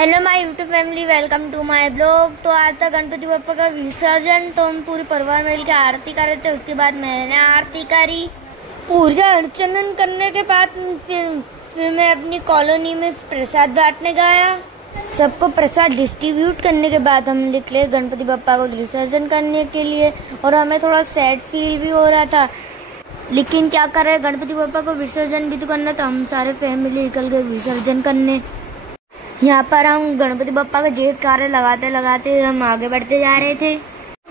Hello my YouTube family, welcome to my blog. तो आज था गणपति बप्पा का विसर्जन, तो हम पूरे परिवार मिल के आरती कर रहे थे। उसके बाद मैंने आरती करी, पूजा अर्चना करने के बाद फिर मैं अपनी कॉलोनी में प्रसाद बांटने गया। सबको प्रसाद डिस्ट्रीब्यूट करने के बाद हम निकले गणपति बप्पा को विसर्जन करने के लिए। और हमें थोड़ा सैड फील भी हो रहा था, लेकिन क्या कर रहे, गणपति बप्पा को विसर्जन भी तो करना, तो हम सारे फैमिली निकल गए विसर्जन करने। यहाँ पर हम गणपति बप्पा का जयकारे लगाते लगाते हम आगे बढ़ते जा रहे थे।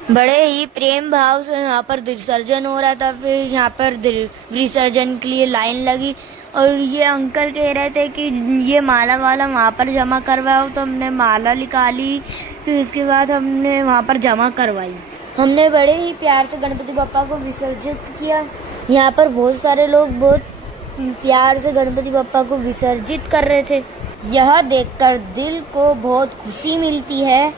बड़े ही प्रेम भाव से यहाँ पर विसर्जन हो रहा था। फिर यहाँ पर विसर्जन के लिए लाइन लगी और ये अंकल कह रहे थे कि ये माला वाला वहाँ पर जमा करवाओ, तो हमने माला निकाली। फिर उसके बाद हमने वहाँ पर जमा करवाई। हमने बड़े ही प्यार से गणपति बप्पा को विसर्जित किया। यहाँ पर बहुत सारे लोग बहुत प्यार से गणपति बप्पा को विसर्जित कर रहे थे। यह देखकर दिल को बहुत खुशी मिलती है।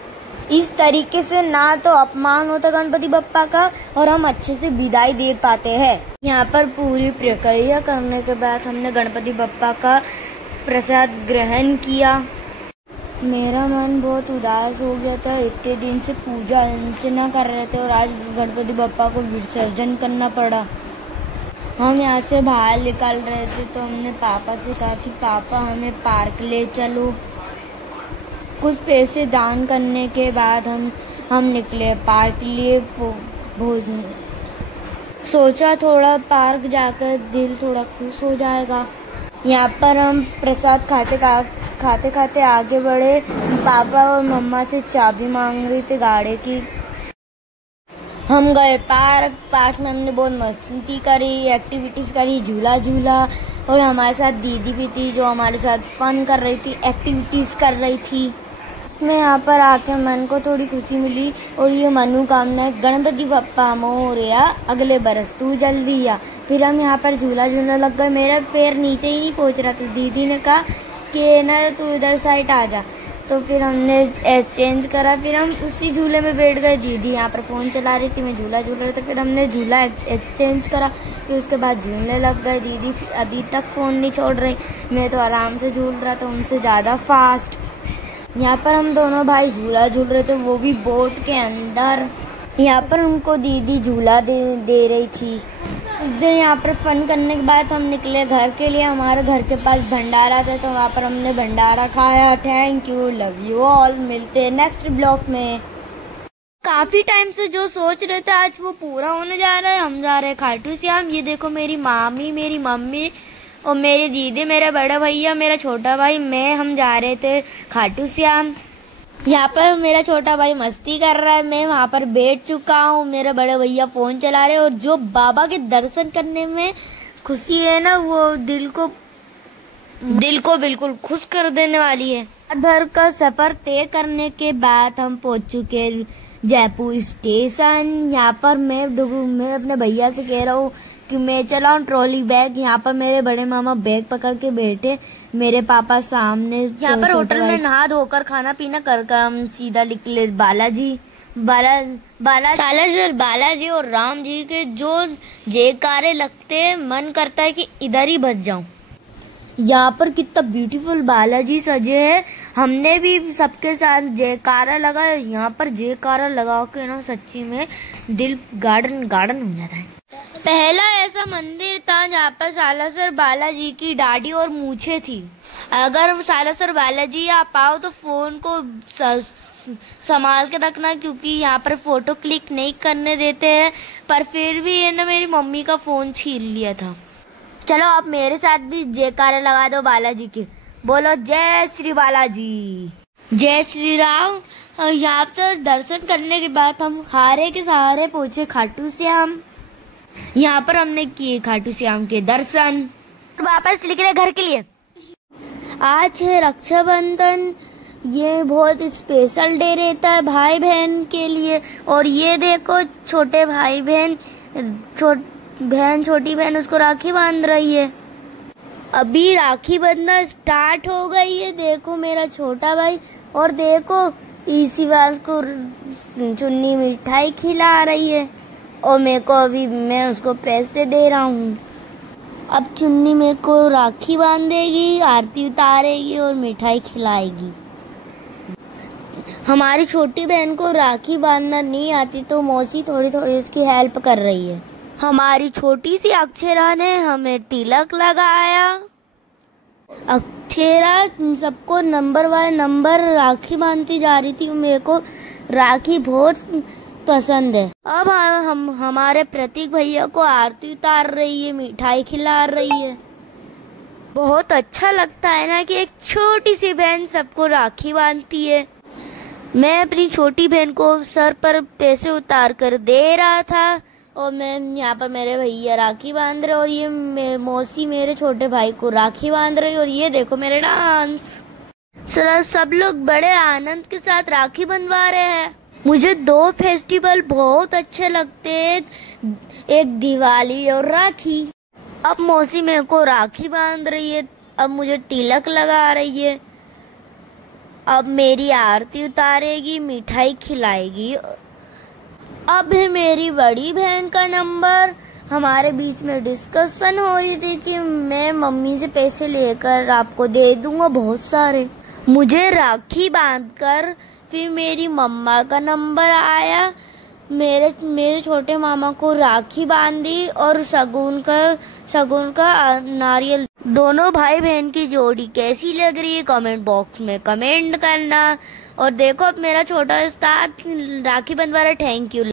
इस तरीके से ना तो अपमान होता गणपति बप्पा का और हम अच्छे से विदाई दे पाते हैं। यहाँ पर पूरी प्रक्रिया करने के बाद हमने गणपति बप्पा का प्रसाद ग्रहण किया। मेरा मन बहुत उदास हो गया था। इतने दिन से पूजा अर्चना कर रहे थे और आज गणपति बप्पा को विसर्जन करना पड़ा। हम यहाँ से बाहर निकल रहे थे तो हमने पापा से कहा कि पापा हमें पार्क ले चलो। कुछ पैसे दान करने के बाद हम निकले पार्क के लिए। सोचा थोड़ा पार्क जाकर दिल थोड़ा खुश हो जाएगा। यहाँ पर हम प्रसाद खाते खाते आगे बढ़े। पापा और मम्मा से चाबी मांग रही थी गाड़ी की। हम गए पार्क में हमने बहुत मस्ती करी, एक्टिविटीज करी, झूला झूला। और हमारे साथ दीदी भी थी जो हमारे साथ फन कर रही थी, एक्टिविटीज कर रही थी। मैं यहाँ पर आके मन को थोड़ी खुशी मिली। और ये मनोकामना है, गणपति बप्पा मोरया अगले बरस तू जल्दी आ। फिर हम यहाँ पर झूला झूलने लग गए। मेरा पैर नीचे ही नहीं पहुँच रहा था। दीदी ने कहा कि ना तू इधर साइड आ जा, तो फिर हमने एक्सचेंज करा। फिर हम उसी झूले में बैठ गए। दीदी यहाँ पर फोन चला रही थी, मैं झूला झूल रहा था। फिर हमने झूला एक्सचेंज करा। फिर उसके बाद झूलने लग गए। दीदी अभी तक फोन नहीं छोड़ रही। मैं तो आराम से झूल रहा था, उनसे ज़्यादा फास्ट। यहाँ पर हम दोनों भाई झूला झूल रहे थे, वो भी बोट के अंदर। यहाँ पर उनको दीदी झूला दे रही थी। उस दिन यहाँ पर फन करने के बाद हम निकले घर के लिए। हमारे घर के पास भंडारा था, तो वहाँ पर हमने भंडारा खाया। Thank you, love you all. मिलते हैं नेक्स्ट ब्लॉग में। काफी टाइम से जो सोच रहे थे आज वो पूरा होने जा रहा है। हम जा रहे हैं खाटू श्याम। ये देखो मेरी मामी, मेरी मम्मी और मेरी दीदी, मेरा बड़ा भैया, मेरा छोटा भाई, हम जा रहे थे खाटू श्याम। यहाँ पर मेरा छोटा भाई मस्ती कर रहा है, मैं वहाँ पर बैठ चुका हूँ। मेरे बड़े भैया फोन चला रहे हैं। और जो बाबा के दर्शन करने में खुशी है ना, वो दिल को बिल्कुल खुश कर देने वाली है। रात भर का सफर तय करने के बाद हम पहुँच चुके जयपुर स्टेशन। यहाँ पर मैं अपने भैया से कह रहा हूँ कि मैं चलाऊं ट्रॉली बैग। यहाँ पर मेरे बड़े मामा बैग पकड़ के बैठे, मेरे पापा सामने। यहाँ पर होटल में नहा धोकर खाना पीना कर हम सीधा निकले बालाजी और राम जी के जो जयकारे लगते हैं, मन करता है कि इधर ही बच जाऊं। यहाँ पर कितना ब्यूटीफुल बालाजी सजे है। हमने भी सबके साथ जयकारा लगाया। यहाँ पर जयकारा लगा के ना सच्ची में दिल गार्डन हो जाता है। पहला ऐसा मंदिर था जहाँ पर सालासर बालाजी की दाढ़ी और मूछें थी। अगर सालासर बालाजी आप आओ तो फोन को संभाल के रखना, क्योंकि यहाँ पर फोटो क्लिक नहीं करने देते हैं। पर फिर भी ये ना मेरी मम्मी का फोन छीन लिया था। चलो आप मेरे साथ भी जयकारे लगा दो बालाजी के। बोलो जय श्री बालाजी, जय श्री राम। यहाँ पर दर्शन करने के बाद हम हारे के सहारे पहुंचे खाटू श्याम। यहाँ पर हमने किए खाटू श्याम के दर्शन। वापस निकले घर के लिए। आज है रक्षाबंधन। ये बहुत स्पेशल डे रहता है भाई बहन के लिए। और ये देखो छोटे भाई बहन, छोटी बहन उसको राखी बांध रही है। अभी राखी बंधना स्टार्ट हो गई है। देखो मेरा छोटा भाई, और देखो इसी बात को चुन्नी मिठाई खिला रही है। और मैं उसको पैसे दे रहा हूँ। अब चुन्नी मेरे को राखी बांधेगी, आरती उतारेगी और मिठाई खिलाएगी। हमारी छोटी बहन को राखी बांधना नहीं आती तो मौसी थोड़ी थोड़ी उसकी हेल्प कर रही है। हमारी छोटी सी अक्षरा ने हमें तिलक लगाया। अक्षरा सबको नंबर बाय नंबर राखी बांधती जा रही थी। मेरे को राखी बहुत पसंद है। अब हम हमारे प्रतीक भैया को आरती उतार रही है, मिठाई खिला रही है। बहुत अच्छा लगता है ना कि एक छोटी सी बहन सबको राखी बांधती है। मैं अपनी छोटी बहन को सर पर पैसे उतार कर दे रहा था और मैं यहाँ पर मेरे भैया राखी बांध रहे और ये मौसी मेरे छोटे भाई को राखी बांध रही और ये देखो मेरे डांस। सब लोग बड़े आनंद के साथ राखी बंधवा रहे हैं। मुझे 2 फेस्टिवल बहुत अच्छे लगते हैं, एक दिवाली और राखी। अब मौसी मेरे को राखी बांध रही है, अब मुझे तिलक लगा रही है, अब मेरी आरती उतारेगी, मिठाई खिलाएगी। अब है मेरी बड़ी बहन का नंबर। हमारे बीच में डिस्कशन हो रही थी कि मैं मम्मी से पैसे लेकर आपको दे दूंगा बहुत सारे। मुझे राखी बांधकर फिर मेरी मम्मा का नंबर आया। मेरे छोटे मामा को राखी बांधी और शगुन का नारियल। दोनों भाई बहन की जोड़ी कैसी लग रही है कमेंट बॉक्स में कमेंट करना। और देखो अब मेरा छोटा उस्ताद राखी बंधवा रहा है। Thank you.